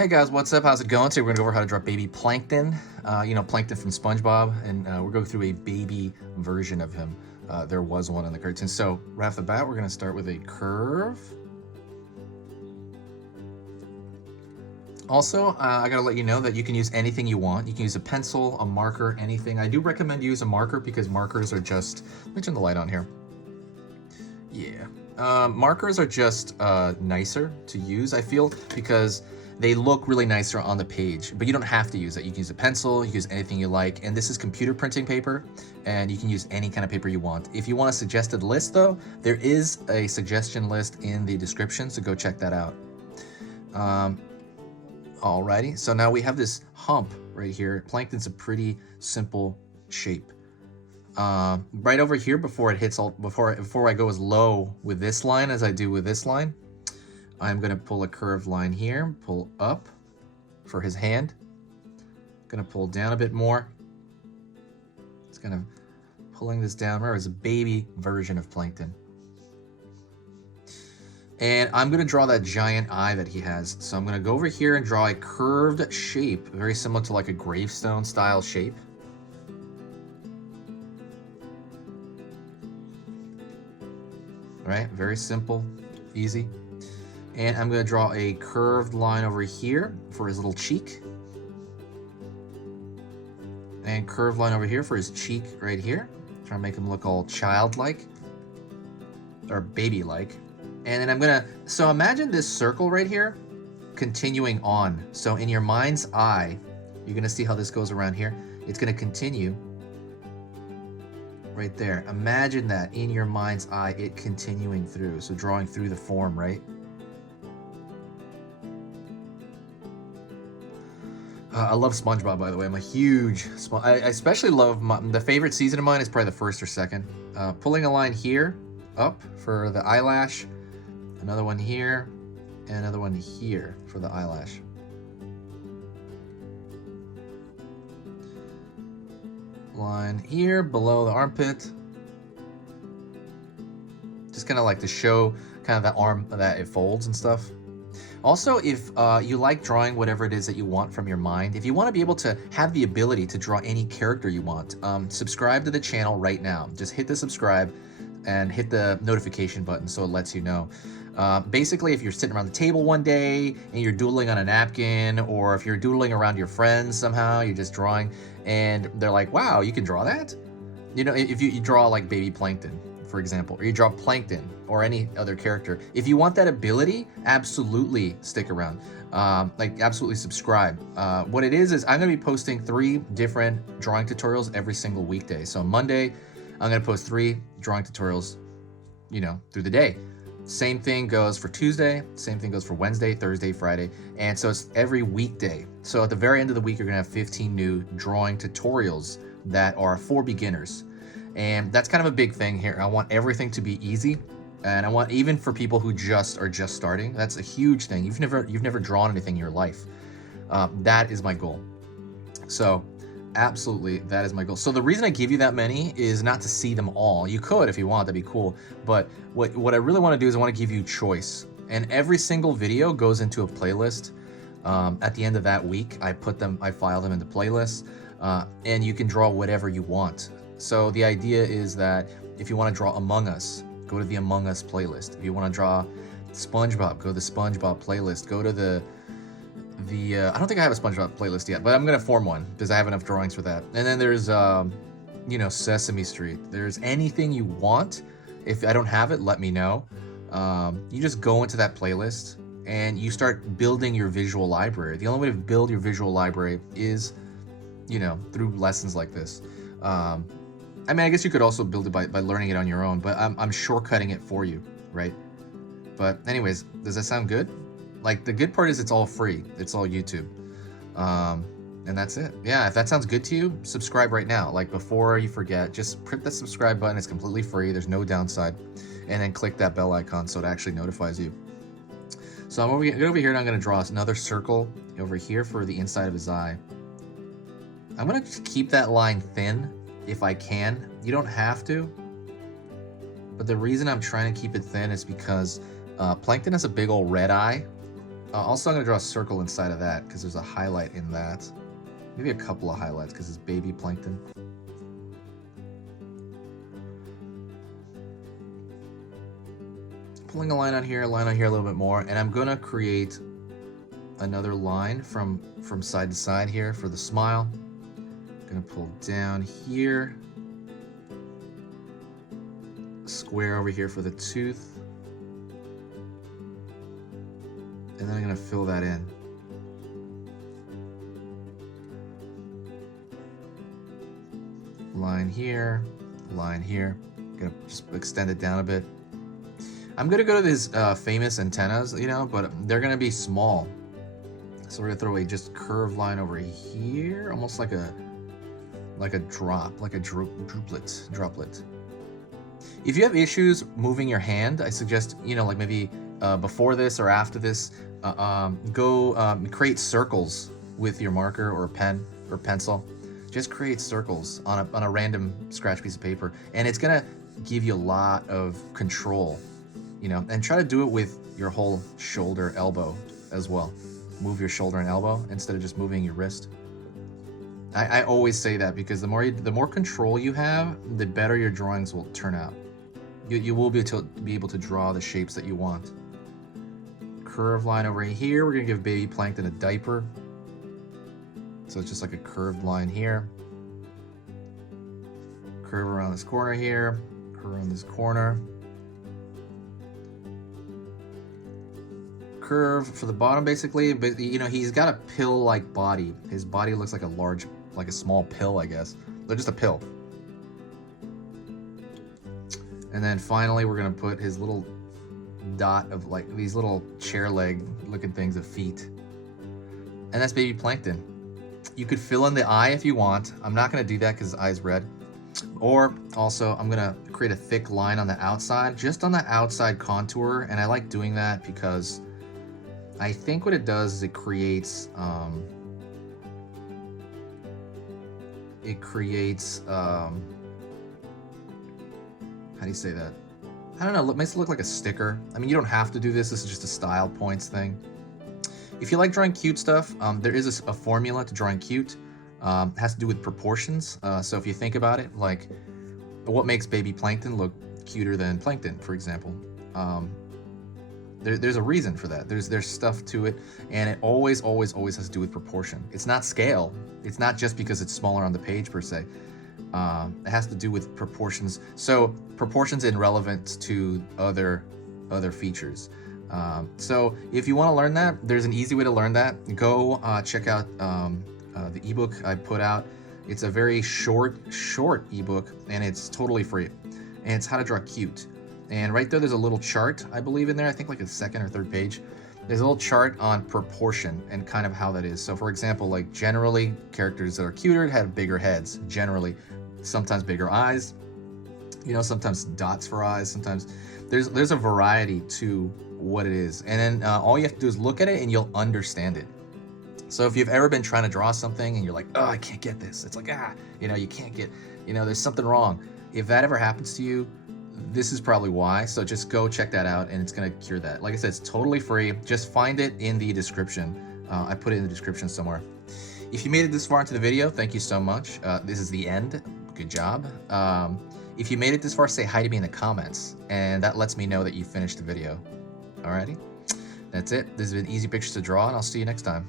Hey guys, what's up? How's it going? Today we're gonna go over how to draw baby Plankton. Plankton from Spongebob, and we're going through a baby version of him. There was one in the cartoon. So right off the bat, we're gonna start with a curve. Also, I gotta let you know that you can use anything you want. You can use a pencil, a marker, anything. I do recommend you use a marker because markers are just, let me turn the light on here. Yeah. Markers are just nicer to use, I feel, because they look really nicer on the page, but you don't have to use it. You can use a pencil, you can use anything you like, and this is computer printing paper, and you can use any kind of paper you want. If you want a suggested list though, there is a suggestion list in the description, so go check that out. Alrighty, so now we have this hump right here. Plankton's a pretty simple shape. Right over here, before it hits before I go as low with this line as I do with this line, I'm gonna pull a curved line here, pull up for his hand. Gonna pull down a bit more. It's gonna pulling this down. Remember, it's a baby version of Plankton. And I'm gonna draw that giant eye that he has. So I'm gonna go over here and draw a curved shape, very similar to like a gravestone style shape. Right, very simple, easy. And I'm going to draw a curved line over here for his little cheek. And curved line over here for his cheek right here. Try to make him look all childlike. Or baby-like. And then I'm going to... So imagine this circle right here continuing on. So in your mind's eye, you're going to see how this goes around here. It's going to continue right there. Imagine that in your mind's eye, it continuing through. So drawing through the form, right? I love SpongeBob, by the way. I'm a huge... I especially love... the favorite season of mine is probably the first or second. Pulling a line here, up for the eyelash. Another one here. And another one here for the eyelash. Line here, below the armpit. Just kind of like to show kind of the arm that it folds and stuff. Also, if you like drawing whatever it is that you want from your mind, if you want to be able to have the ability to draw any character you want, subscribe to the channel right now. Just hit the subscribe and hit the notification button so it lets you know. Basically, if you're sitting around the table one day and you're doodling on a napkin, or if you're doodling around your friends somehow, you're just drawing, and they're like, wow, you can draw that? You know, if you draw like baby Plankton, for example, or you draw Plankton or any other character, if you want that ability, absolutely stick around. Like absolutely subscribe. What it is I'm gonna be posting 3 different drawing tutorials every single weekday. So Monday, I'm gonna post 3 drawing tutorials, you know, through the day. Same thing goes for Tuesday, same thing goes for Wednesday, Thursday, Friday, and so it's every weekday. So at the very end of the week, you're gonna have 15 new drawing tutorials that are for beginners. And that's kind of a big thing here. I want everything to be easy, and I want, even for people who are just starting, that's a huge thing. You've never drawn anything in your life. That is my goal. So absolutely, that is my goal. So the reason I give you that many is not to see them all. You could if you want, that'd be cool. But what I really want to do is I want to give you choice. And every single video goes into a playlist. At the end of that week, I file them into playlists, and you can draw whatever you want. So the idea is that if you want to draw Among Us, go to the Among Us playlist. If you want to draw SpongeBob, go to the SpongeBob playlist. Go to the I don't think I have a SpongeBob playlist yet, but I'm gonna form one because I have enough drawings for that. And then there's you know, Sesame Street. There's anything you want. If I don't have it, let me know. You just go into that playlist and you start building your visual library. The only way to build your visual library is, you know, through lessons like this. I mean, I guess you could also build it by learning it on your own, but I'm shortcutting it for you, right? But anyways, does that sound good? Like, the good part is it's all free. It's all YouTube. And that's it. Yeah, if that sounds good to you, subscribe right now. Like, before you forget, just hit the subscribe button. It's completely free. There's no downside. And then click that bell icon so it actually notifies you. So I'm over here and I'm going to draw another circle over here for the inside of his eye. I'm going to keep that line thin if I can. You don't have to. But the reason I'm trying to keep it thin is because Plankton has a big old red eye. Also, I'm going to draw a circle inside of that because there's a highlight in that. Maybe a couple of highlights because it's baby plankton. Pulling a line on here a little bit more, and I'm going to create another line from side to side here for the smile. I'm going to pull down here. Square over here for the tooth. And then I'm going to fill that in. Line here, line here. Gonna just extend it down a bit. I'm gonna go to these famous antennas, you know, but they're gonna be small. So we're gonna throw a just curved line over here, almost like a drop, like a droplet. If you have issues moving your hand, I suggest, you know, like maybe before this or after this, go create circles with your marker or pen or pencil. Just create circles on a random scratch piece of paper, and it's gonna give you a lot of control, you know. And try to do it with your whole shoulder, elbow as well. Move your shoulder and elbow instead of just moving your wrist. I always say that because the more control you have, the better your drawings will turn out. You will be able to draw the shapes that you want. Curved line over here. We're gonna give baby plankton a diaper. So it's just like a curved line here. Curve around this corner here. Curve around this corner. Curve for the bottom basically, but you know, he's got a pill-like body. His body looks like a small pill, I guess. They're just a pill. And then finally, we're gonna put his little dot of like these little chair leg looking things of feet. And that's baby plankton. You could fill in the eye if you want. I'm not gonna do that because his eye's red. Or also, I'm gonna create a thick line on the outside, just on the outside contour. And I like doing that because I think what it does is it creates, how do you say that? I don't know, it makes it look like a sticker. I mean, you don't have to do this. This is just a style points thing. If you like drawing cute stuff, there is a formula to drawing cute. It has to do with proportions. So if you think about it, like what makes baby plankton look cuter than plankton, for example. There's a reason for that. There's stuff to it, and it always has to do with proportion. It's not scale. It's not just because it's smaller on the page per se. It has to do with proportions. So proportions in relevance to other features. So if you want to learn that, there's an easy way to learn that. Go check out the ebook I put out. It's a very short ebook, and it's totally free. And it's how to draw cute. And right there's a little chart, I believe, in there. I think like a second or third page. There's a little chart on proportion and kind of how that is. So for example, like generally characters that are cuter have bigger heads, generally, sometimes bigger eyes, you know, sometimes dots for eyes, sometimes there's a variety to what it is. And then all you have to do is look at it and you'll understand it. So if you've ever been trying to draw something and you're like, oh, I can't get this. It's like, you know, you can't get, you know, there's something wrong. If that ever happens to you, this is probably why. So just go check that out and it's gonna cure that. Like I said, it's totally free. Just find it in the description. I put it in the description somewhere. If you made it this far into the video, thank you so much. This is the end. Good job. If you made it this far, say hi to me in the comments, and that lets me know that you finished the video. Alrighty, that's it. This has been Easy Pictures to Draw, and I'll see you next time.